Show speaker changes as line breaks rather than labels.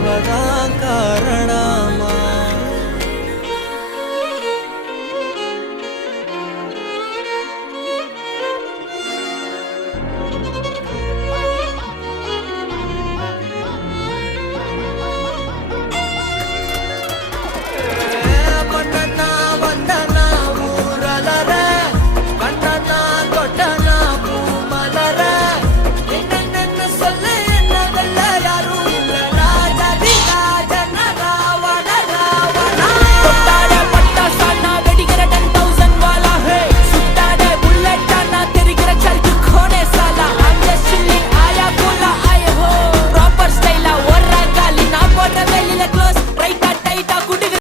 爸爸